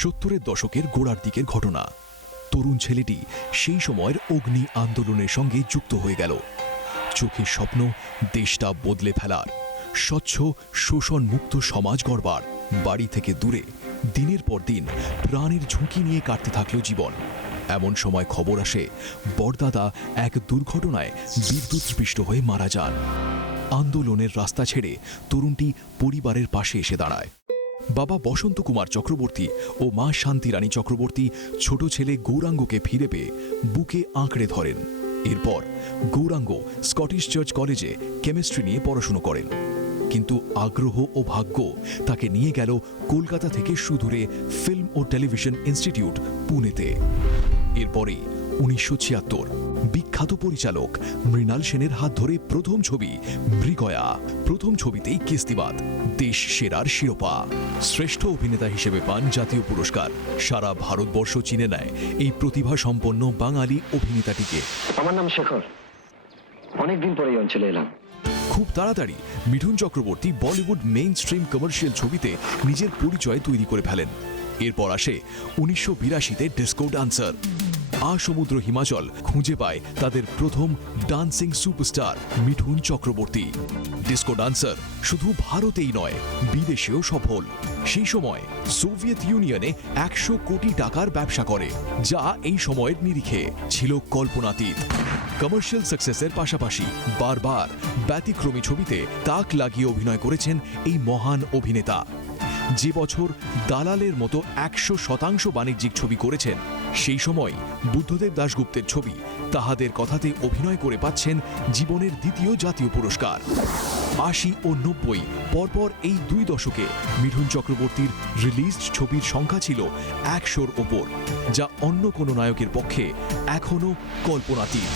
সত্তরের দশকের গোড়ার দিকের ঘটনা। তরুণ ছেলেটি সেই সময়ের অগ্নি আন্দোলনের সঙ্গে যুক্ত হয়ে গেল। চোখের স্বপ্ন দেশটা বদলে ফেলার, স্বচ্ছ শোষণ মুক্ত সমাজ গড়বার, বাড়ি থেকে দূরে, দিনের পর দিন প্রাণের ঝুঁকি নিয়ে কাটতে থাকল জীবন। এমন সময় খবর আসে, বরদাদা এক দুর্ঘটনায় বিদ্যুৎস্পৃষ্ট হয়ে মারা যান। আন্দোলনের রাস্তা ছেড়ে তরুণটি পরিবারের পাশে এসে দাঁড়ায়। বাবা বসন্ত কুমার চক্রবর্তী ও মা শান্তিরানী চক্রবর্তী ছোট ছেলে গৌরাঙ্গকে ফিরে পেয়ে বুকে আঁকড়ে ধরেন। এরপর গৌরাঙ্গ স্কটিশ চার্চ কলেজে কেমিস্ট্রি নিয়ে পড়াশুনো করেন। কিন্তু আগ্রহ ও ভাগ্য তাকে নিয়ে গেল কলকাতা থেকে সুদূরে ফিল্ম ও টেলিভিশন ইনস্টিটিউট পুনেতে। এরপরে উনিশশো ছিয়াত্তর বিখ্যাত পরিচালক মৃণাল সেনের হাত ধরে প্রথম ছবি মৃগয়া। প্রথম ছবিতেই কিস্তিবাদ দেশ সেরার শিরোপা। শ্রেষ্ঠ অভিনেতা হিসেবে পান জাতীয় পুরস্কার। সারা ভারতবর্ষ চিনে নেয় এই প্রতিভা সম্পন্ন বাঙালি অভিনেতাটিকে। আমার নাম শেখর। অনেকদিন পরে এই অঞ্চলে এলাম। খুব তাড়াতাড়ি Mithun Chakraborty Bollywood mainstream commercial ছবিতে নিজের পরিচয় তৈরি করে ফেলেন। এরপর আসে উনিশশো বিরাশিতে ডিস্কো ডান্সার আ সমুদ্র হিমাচল খুঁজে পায় তাদের প্রথম dancing superstar Mithun Chakraborty. Disco dancer শুধু ভারতেই নয়, বিদেশেও সফল। সেই সময় সোভিয়েত ইউনিয়নে একশো কোটি টাকার ব্যবসা করে, যা এই সময়ের নিরিখে ছিল কল্পনাতীত। কমার্শিয়াল সাকসেসের পাশাপাশি বারবার ব্যতিক্রমী ছবিতে তাক লাগিয়ে অভিনয় করেছেন এই মহান অভিনেতা। যে বছর দালালের মতো একশো শতাংশ বাণিজ্যিক ছবি করেছেন, সেই সময় বুদ্ধদেব দাশগুপ্তের ছবি তাহাদের কথাতে অভিনয় করে পাচ্ছেন জীবনের দ্বিতীয় জাতীয় পুরস্কার। আশি ও নব্বই পরপর এই দুই দশকে মিঠুন চক্রবর্তীর রিলিজড ছবির সংখ্যা ছিল একশোর ওপর, যা অন্য কোনো নায়কের পক্ষে এখনও কল্পনাতীত।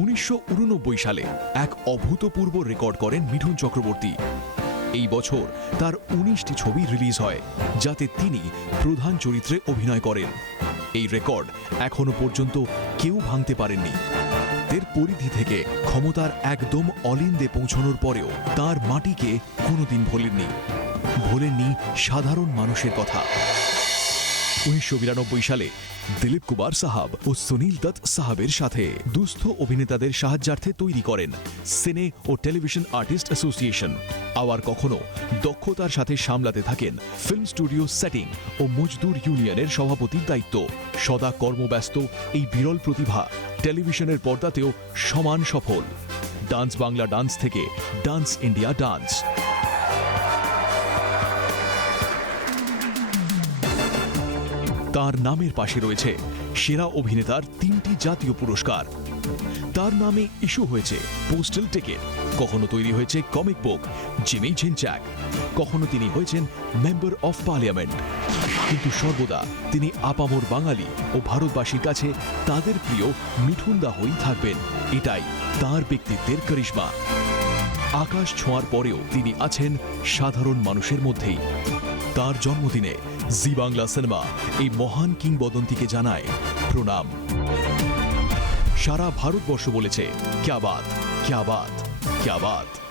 উনিশশো উননব্বই সালে এক অভূতপূর্ব রেকর্ড করেন মিঠুন চক্রবর্তী। এই বছর তার উনিশটি ছবি রিলিজ হয়, যাতে তিনি প্রধান চরিত্রে অভিনয় করেন। এই রেকর্ড এখনও পর্যন্ত কেউ ভাঙতে পারেননি। এর পরিধি থেকে ক্ষমতার একদম অলিন্দে পৌঁছানোর পরেও তার মাটিকে কোনোদিন ভোলেননি। ভোলেননি সাধারণ মানুষের কথা। উনিশশো বিরানব্বই সালে দিলীপ কুমার সাহাব ও সুনীল দত্ত সাহাবের সাথে দুস্থ অভিনেতাদের সাহায্যার্থে তৈরি করেন সিনে ও টেলিভিশন আর্টিস্ট অ্যাসোসিয়েশন। আবার কখনো দক্ষতার সাথে সামলাতে থাকেন ফিল্ম স্টুডিও সেটিং ও মজদুর ইউনিয়নের সভাপতির দায়িত্ব। সদা কর্মব্যস্ত এই বিরল প্রতিভা টেলিভিশনের পর্দাতেও সমান সফল। ডান্স বাংলা ডান্স থেকে ডান্স ইন্ডিয়া ডান্স। তার নামের পাশে রয়েছে সেরা অভিনেতার তিনটি জাতীয় পুরস্কার। তার নামে ইস্যু হয়েছে পোস্টাল টিকিট। কখনো তৈরি হয়েছে কমিক বুক, জিমি ঝিনচ্যাক কখনো তিনি হয়েছেন মেম্বার অফ পার্লিয়ামেন্ট। কিন্তু সর্বদা তিনি আপামর বাঙালি ও ভারতবাসীর কাছে তাদের প্রিয় মিঠুন দাহই থাকবেন। এটাই তার ব্যক্তিত্বের করিশ্মা। আকাশ ছোঁয়ার পরেও তিনি আছেন সাধারণ মানুষের মধ্যেই। তার জন্মদিনে জি বাংলা সিনেমা এই মহান কিংবদন্তিকে জানায় প্রণাম। সারা ভারতবর্ষ বলেছে ক্যাবাত ক্যাবাত ক্যাবাত বাত।